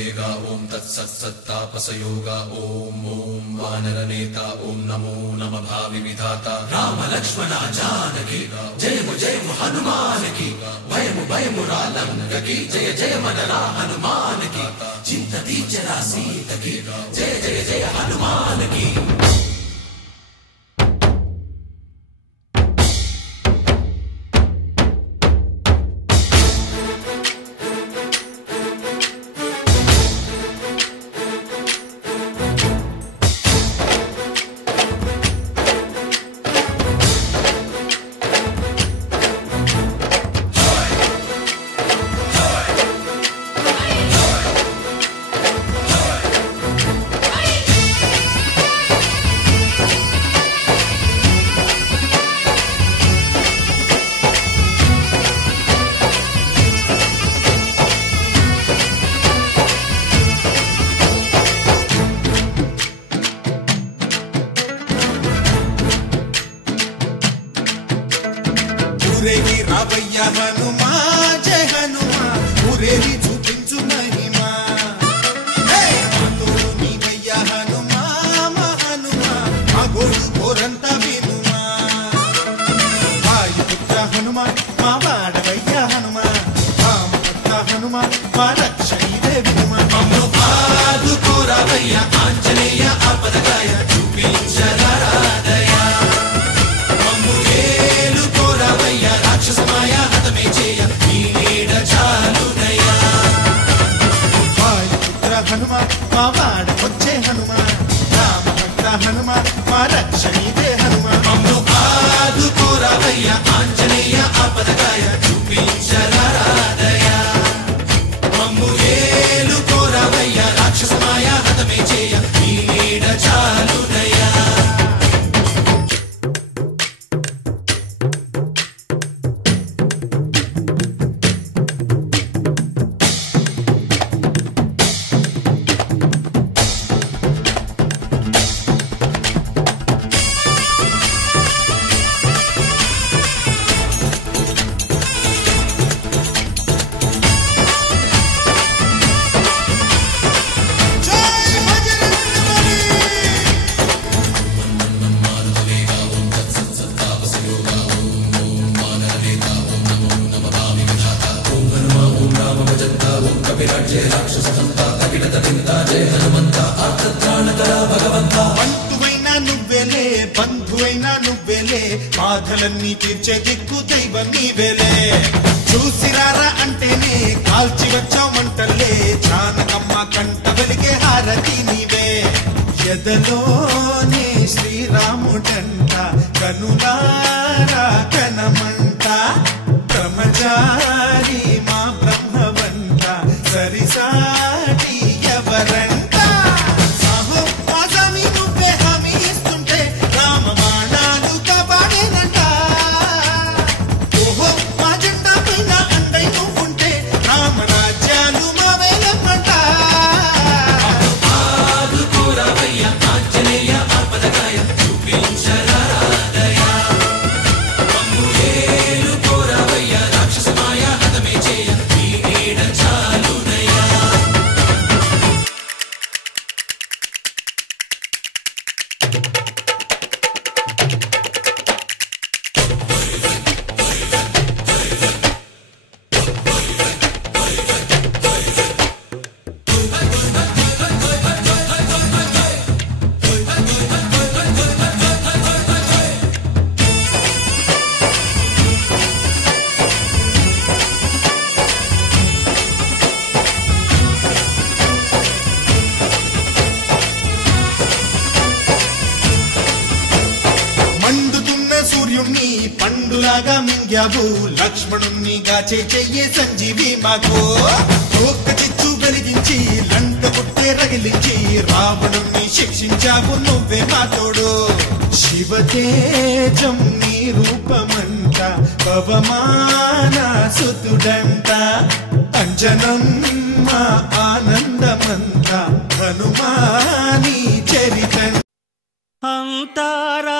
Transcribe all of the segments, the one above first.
अमृतवेगा ओम तत्सत्सत्तापसयोगा ओम ओम वानरनेता ओम नमो नमः भावि विधाता राम लक्ष्मण जानकी जय हनुमान की भयमु रालंक की जय जय मनरा हनुमान की चिंतती जरा सीत की जय जय जय हनुमान की। हनुमा जय हनुमा उरेली చూపించు మహిమా తోడు నీవయ్యా హనుమా హనుమా మా గోడు కోరంత వినుమా వాయుపుత్ర హనుమా మా వాడవయ్యా హనుమా రామపుత్ర హనుమా మా రక్షణీదే వినుమా మమ్ము ఆదుకోరావయ్యా ఆంజనేయ ఆపదగాయ చూపించరాదయ్యా మమ్ము ఏలుకోరావయ్యా రాక్షసమాయ హతమే చేయ నీ నీడ చాలునయ్యా వాయుపుత్ర హనుమా మా వాడకొచ్చే హనుమా రామభక్త హనుమా మా రక్షణీదే హనుమా మమ్ము ఆదుకోరావయ్యా ఆంజనేయ ఆపదగాయ చూపించరాదయ్యా మమ్ము ఏలుకోరావయ్యా రాక్షసమాయ హతమే చేయ నీ నీడ చాలునయ్యా। బంధువైనా నువ్వేలే బంధువైనా నువ్వేలే బాధలన్నీ తీర్చే దిక్కు దైవం నీవేలే చూసిరారా అంటేనే కాల్చి వచ్చావు మంటల్లే జానకమ్మ కంట వెలిగే హారతి నీవే ఎదలోనే శ్రీరాముడంట కనులారా కనమంట బ్రహ్మచారి మా బ్రహ్మవంట సరిసాటి ఎవరంట సాహో ఆజామి నువ్వే హామీ ఇస్తుంటే రామ బాణాలు కాపాడేనంట ఓహో మా జంట పైన అండై నువ్వుంటే రామ రాజ్యాలు మా వేలమంట ఆదుకోరావయ్యా ఆంజనేయ ఆపదగాయ చూపించరాదయ్యా మమ్ము ఏలుకోరావయ్యా రాక్షసమాయ హతమే చేయ నీ నీడ చాలునయ్యా। మండుతున్న సూర్యుణ్ణి పండులాగా మింగావు లక్ష్మణుణ్ణి గాచే చెయ్యే సంజీవి మాకు ఒక్క చిచ్చు వెలిగించి లంక పుట్టే రగిలించి రావణుణ్ణి శిక్షించావు నువ్వే మా తోడు శివతేజం నీ రూపమంట పవమాన సుతుడంట అంజనం మా ఆనందమంత హనుమాని చరితం అంతారామమయం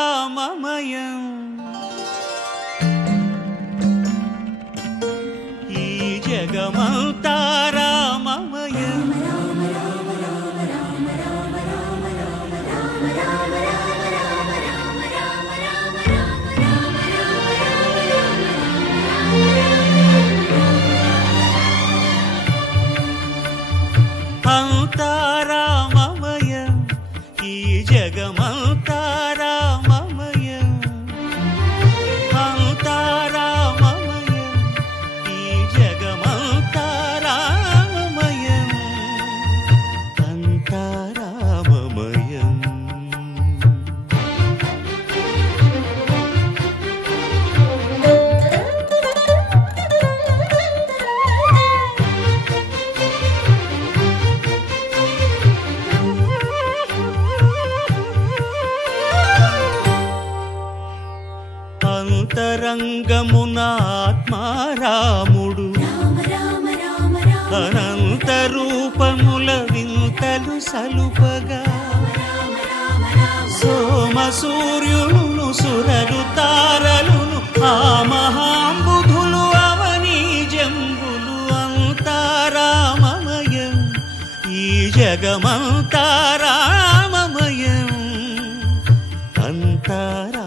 ఈ జగమంతారామమయం అంతరంగమున ఆత్మారాముడు అనంత రూపముల వింతలు సలుపగా సోమ సూర్యులను సురలు తారలును ఆ మహాంబుధులు అవనీ జంబులు అంతారామమయం ఈ జగమంతారామమయం అంతారామమయం.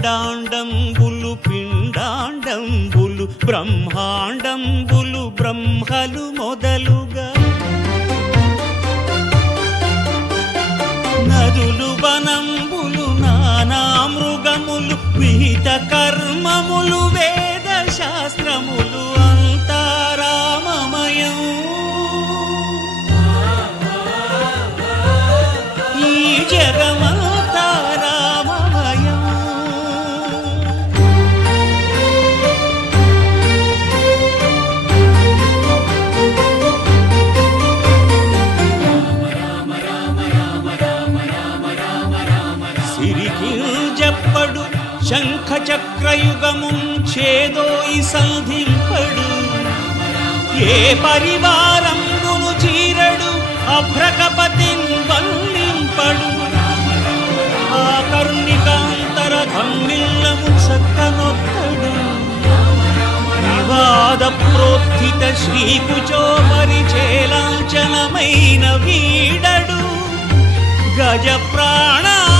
అండాండంబులు పిండాండంబులు బ్రహ్మాండంబులు బ్రహ్మలు మొదలుగా నదులు వనంబులు నానా మృగములు విహిత కర్మములు వేద శాస్త్రములు అంతారామమయం ఈ జగమంతారామమయం. సిరికింజప్పడు శంఖ చక్రయుగమున్ చేదోయి సంధింపడు ఏ పరివారంబును చీరడు అభ్రకపతిన్ వల్లింపడు ఆ కర్ణికాంతర ధమ్మిల్లము చక్కనొత్తడు వివాద ప్రోత్థిత శ్రీకుచో పరిచేలాంఛనమైన వీడడు గజ ప్రాణావనోత్సాహియై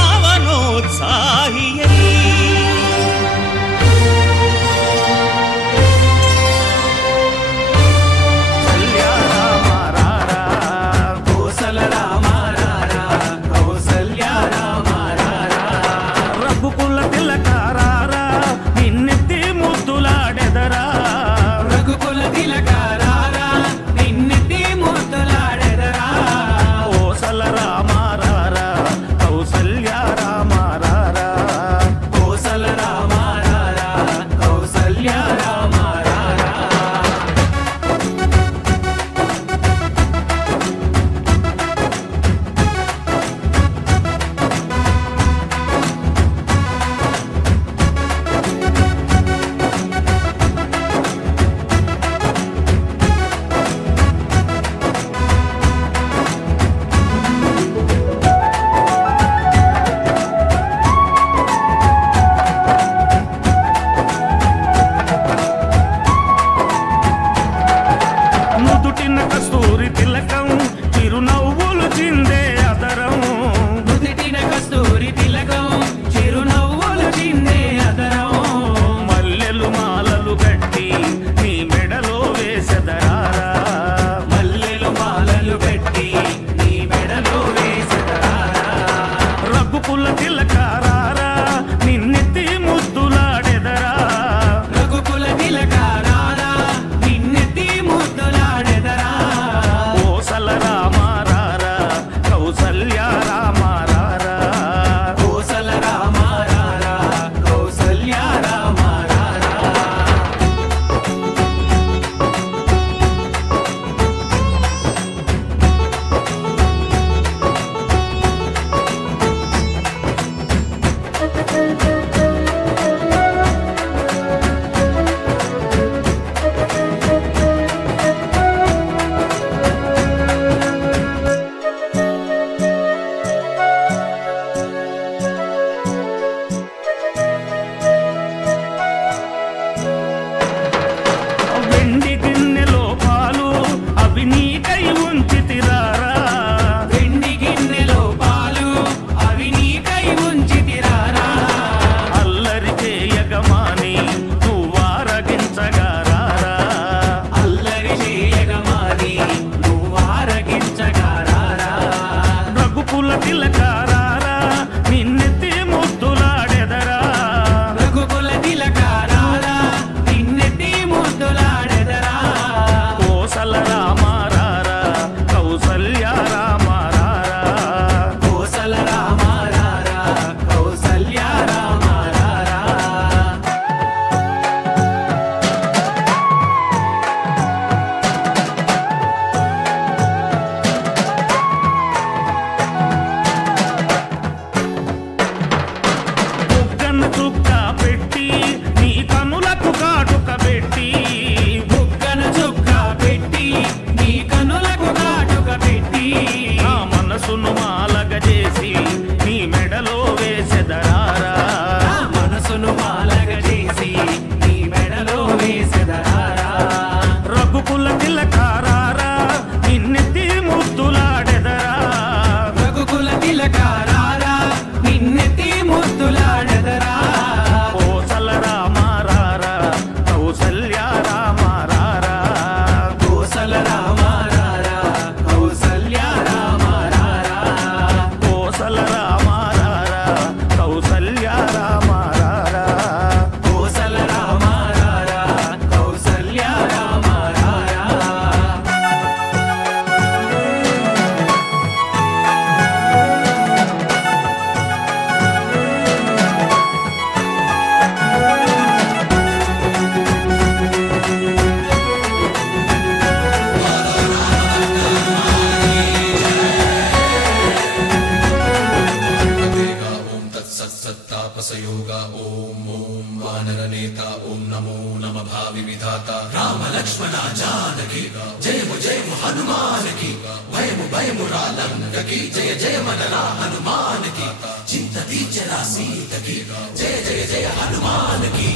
జానకి జయము జయము హనుమానికి భయము భయము రాలంకకి జయ జయ మనరా హనుమానికి చింత తీర్చరా సీతకి జయ జయ జయ హనుమానికి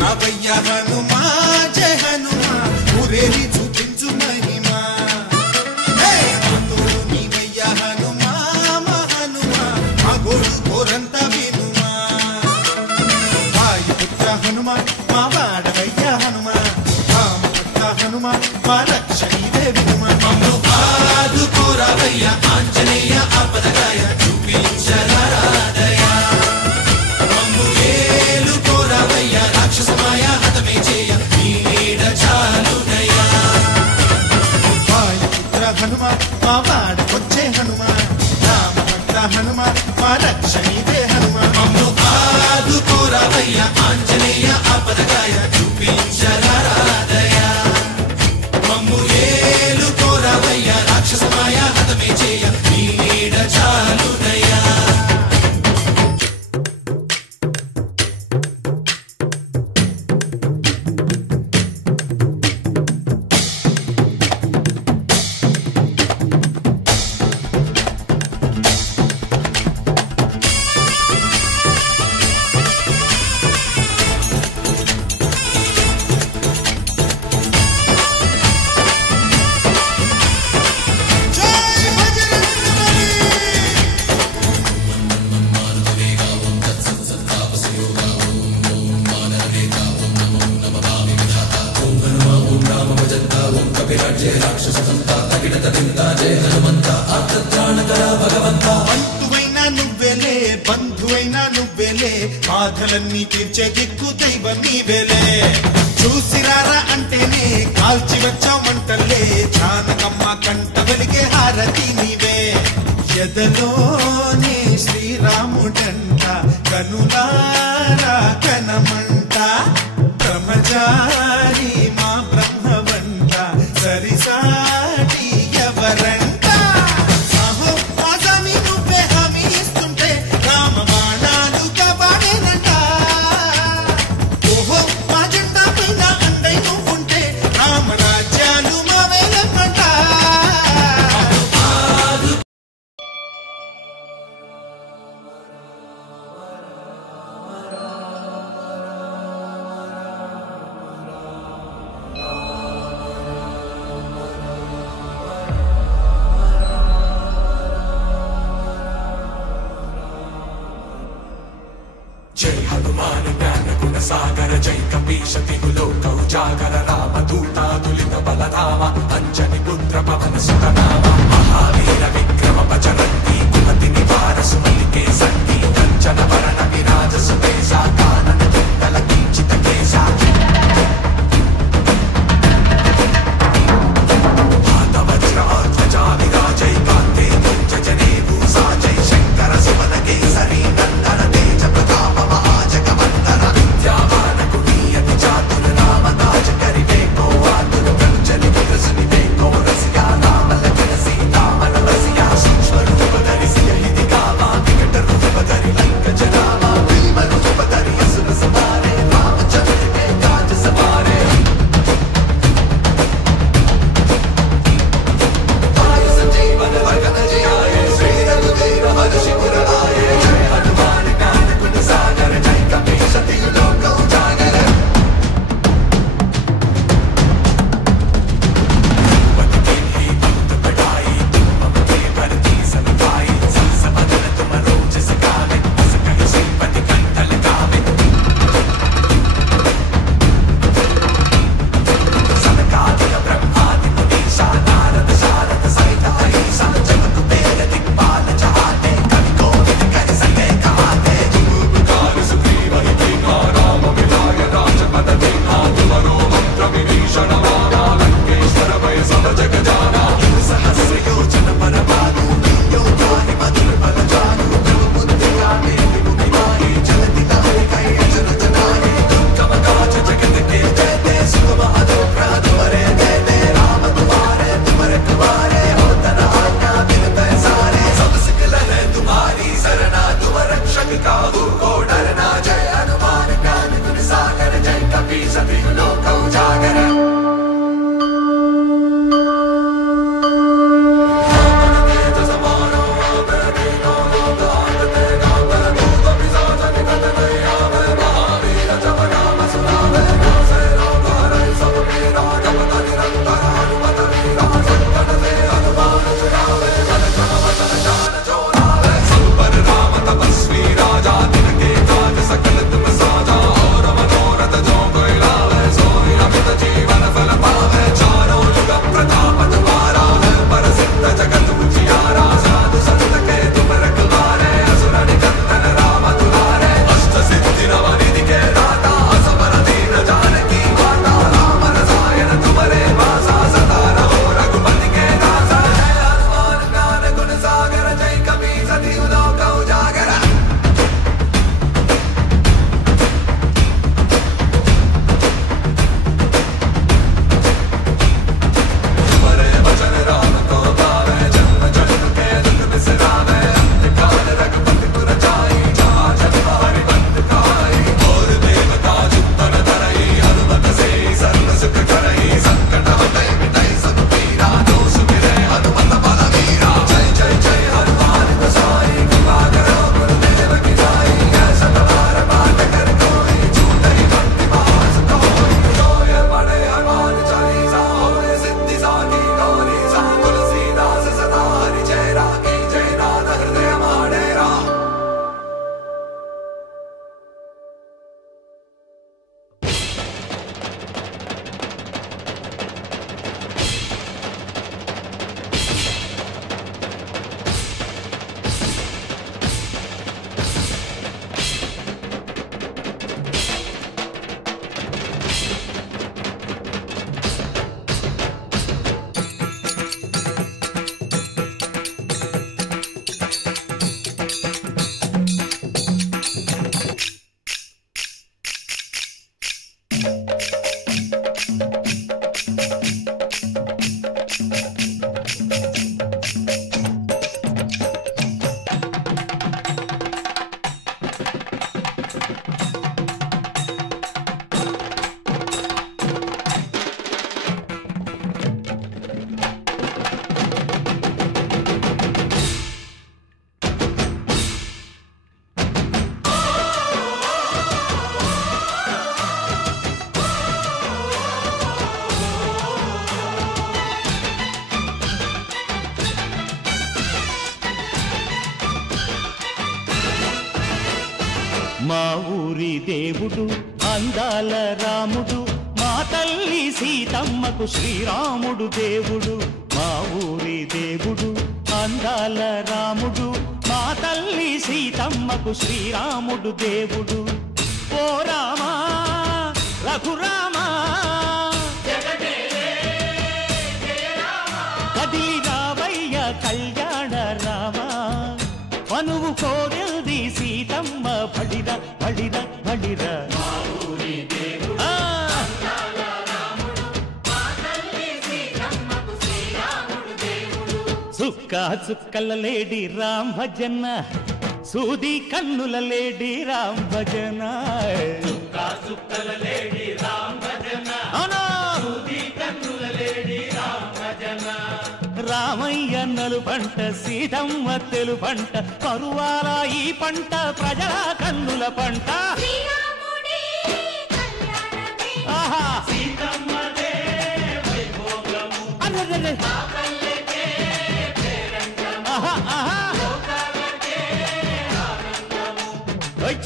రావయ్య హనుమా జయ హనుమా ఊరేరి చూపించు మహిమా తోడు నీవయ్య హనుమా మా హనుమా మా గోడు కోరంత వినుమా వాయుపుత్ర హనుమా మా వాడవయ్య హనుమా రామపుత్ర హనుమా మా రక్షణీదే వినుమా మమ్ము ఆదుకోరావయ్య ఆంజనేయ ఆపదగాయ చూపించరాదయ మమ్ము ఏలుకోరావయ్య రాక్షసమాయ హతమే చేయ నీడ చాలునయ్య వాయుపుత్ర హనుమా మా వాడకొచ్చే హనుమా రామభక్త హనుమా మా రక్షణీదే హనుమా మమ్ము ఆదుకోరావయ్య ఆంజనేయ ఆపదగాయ చూపించరాదయ మమ్ము ఏలుకోరావయ్య రాక్షసమాయ హతమే చేయ నీడ చాలునయ్య బంధువైనా నువ్వేలే బంధువైనా నువ్వేలే బాధలన్నీ తీర్చే దిక్కు దైవం నీవేలే చూసిరారా అంటేనే కాల్చి వచ్చామంటలే జానకమ్మ కంట వెలిగే హారతి నీవే ఎదలోనే శ్రీరాముడంట కనులారా కనమంట బ్రహ్మచారి మా బ్రహ్మవంట సరిసాటి ఎవరంట సాహో ఆజామి నువ్వే హామీ ఇస్తుంటే రామ బాణాలు కాపాడేనంట ఓహో మా జెండా పైన అండై నువ్వుంటే రామరాజ్యాలు మా వేలమంట जय हनुमान ज्ञान गुण सागर जय कपीश तिहु लोक उजागर राम दूता तुलित बलधाम अंजनी पुत्र पवन सुत नाम महावीर विक्रम बजरंगी कुमति निवार सुमति के संगी कंचन वरण विराज सुबेसा कानन कुंडल कींचित केसा हाथ वज्र ध्वजा विराजै कांते तुल्य जने भूषा जय शंकर सुमन केसरी नंदन तेज प्रताप महाजगवंदन विद्यावान गुणीयति चातुर राम काज करिबे को आतुर प्रभुजनि विरसनि बेको रसिया राम लखन सीता मन बसिया सूक्ष्म रूप धरि सियहि दिखावा विकट रूप धरि लंक जनावा भीम रूप धरि మా ఊరి దేవుడు అందాల రాముడు, మా తల్లి సీతమ్మకు శ్రీరాముడు దేవుడు. మా ఊరి దేవుడు అందాల రాముడు, మా తల్లి సీతమ్మకు శ్రీరాముడు దేవుడు. ఓ రామా రఘురామా కదిలి రావయ్య కళ్యాణ రామా, మనువు కోరెల్ది సీతమ్మ బడిర బడిర బడిర. సుక్క చుక్కల లేడి రామ్ భజన, సూది కన్నుల లేడి రామ్ భజన. రామయ్య నలు పంట సీతమ్మ తెలు పంట, కరువాల ఈ పంట ప్రజల కన్నుల పంట.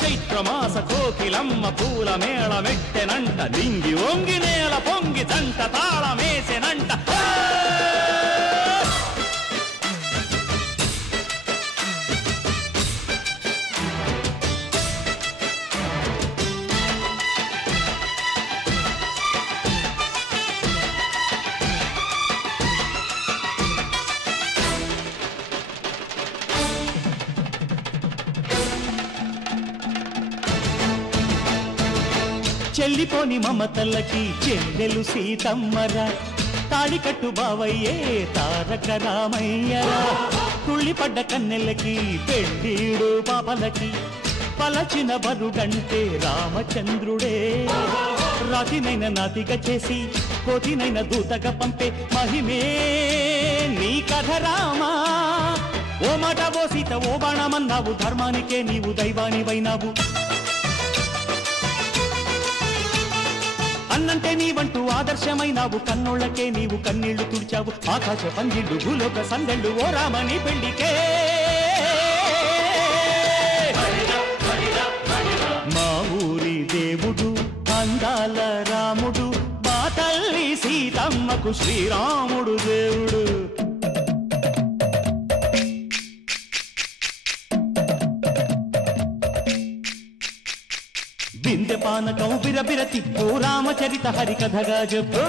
చైత్రమాస కోకిలమ్మ పూల మేళ మెట్టెనంట, లింగి ఒంగి నేల పొంగి జంట తాళమేసెనంట. చెల్లిపోని మమతల్లకి చెల్లెలు సీతమ్మరా, తాళికట్టు బావయ్యే తారక రామయ్యరా. తుళ్ళిపడ్డ కన్నెలకి పెళ్ళీడు పాపలకి, పలచిన బరుగంటే రామచంద్రుడే. రాతినైన నాతిగా చేసి కోతినైన దూతగా పంపే మహిమే నీ కథ రామా. ఓ మాట ఓ సీత ఓ బాణమన్నావు, ధర్మానికే నీవు దైవానివైనావు. అన్నంటే నీవంటూ ఆదర్శమైనావు, కన్నోళ్ళకే నీవు కన్నీళ్లు తుడిచావు. ఆకాశ పందిళ్ళు భూలోక సందళ్ళు ఓ రామని పెళ్లికే. మా ఊరి దేవుడు అందాల రాముడు, మా తల్లి సీతమ్మకు శ్రీరాముడు దేవుడు. బిందె పానకం బిరబిర తిప్పు రామచరిత హరికథగా చెప్పు.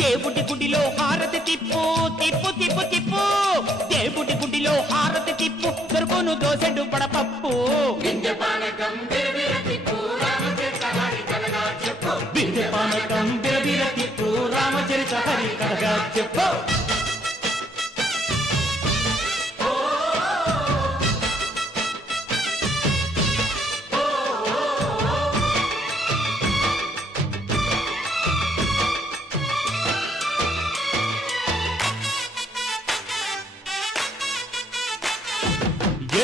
దేవుడి గుడిలో హారతి తిప్పు తిప్పు తిప్పు తిప్పు, దేవుడి గుడిలో హారతి తిప్పు, దొరుకును దోసెడు పడపప్పు. బిందె పానకం బిరబిర తిప్పు రామచరిత హరికథగా చెప్పు.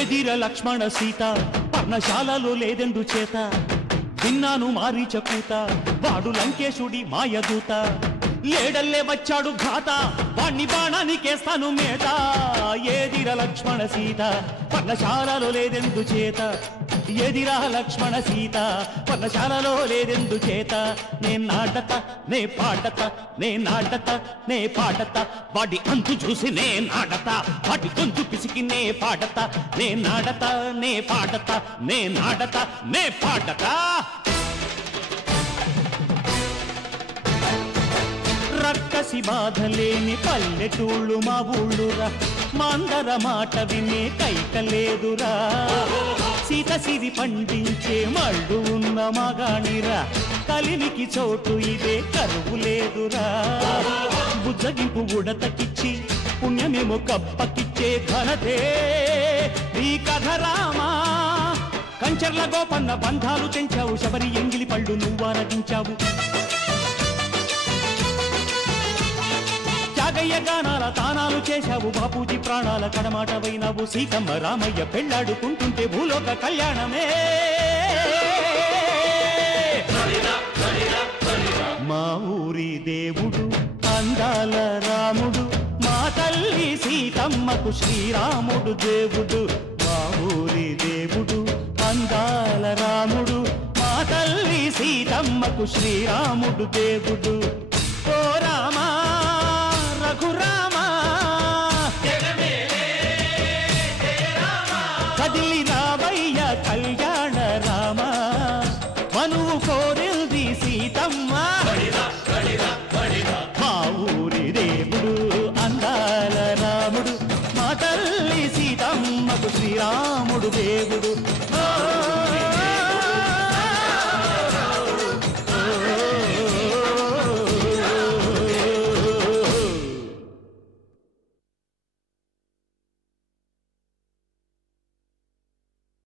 ఎదిర లక్ష్మణ సీత పర్ణశాలలో లేదెందు చేత, విన్నాను మారీచ కూత వాడు లంకేశుడి మాయదూత. ఏడల్లే వచ్చాడు ఘాత వాణ్ణి బాణానికేస్తాను మేత. ఏదిర లక్ష్మణ సీత పర్ణశాలలో లేదెందు చేత, ఎదిరా లక్ష్మణ సీత పర్ణశాలలో లేదెందు చేత. నే నాటత నే పాటత నే నాటత నే పాటత, వాడి అంతు చూసి నే నాటత, వాడి గొంతు పిసికి నే పాటత. నే నాటత నే పాటత నే నాటత నే పాటత. రక్కసి బాధలేని పల్లెటూళ్ళు మా ఊళ్ళురా, మందర మాట వినే కైకలేదురా. సీత సిరి పండించే మళ్ళు ఉన్న మగాణిరా కలిమికి చోటు ఇదే కరువు లేదురా బుజ్జగింపు ఉడతకిచ్చి పుణ్యమేమో కప్పకిచ్చే ఘనతే నీ కథ రామా కంచర్ల గోపన్న బంధాలు తెంచావు శబరి ఎంగిలి పళ్ళు నువ్వారగించావు త్యాగయ్య గానాల తానాలు చేశావు బాపూజీ ప్రాణాల కడమాట వైనావు సీతమ్మ రామయ్య పెళ్ళాడుకుంటుంటే భూలోక కళ్యాణమే మా ఊరి దేవుడు అందాల రాముడు మా తల్లి సీతమ్మకు శ్రీరాముడు దేవుడు మా ఊరి దేవుడు అందాల రాముడు మా తల్లి సీతమ్మకు శ్రీరాముడు దేవుడు ఓ రామా రఘురామా కదిలి రావయ్య కళ్యాణ రామ మనువు కోరింది సీతమ్మ మా ఊరి దేవుడు అందాల రాముడు మా తల్లి సీతమ్మకు శ్రీరాముడు దేవుడు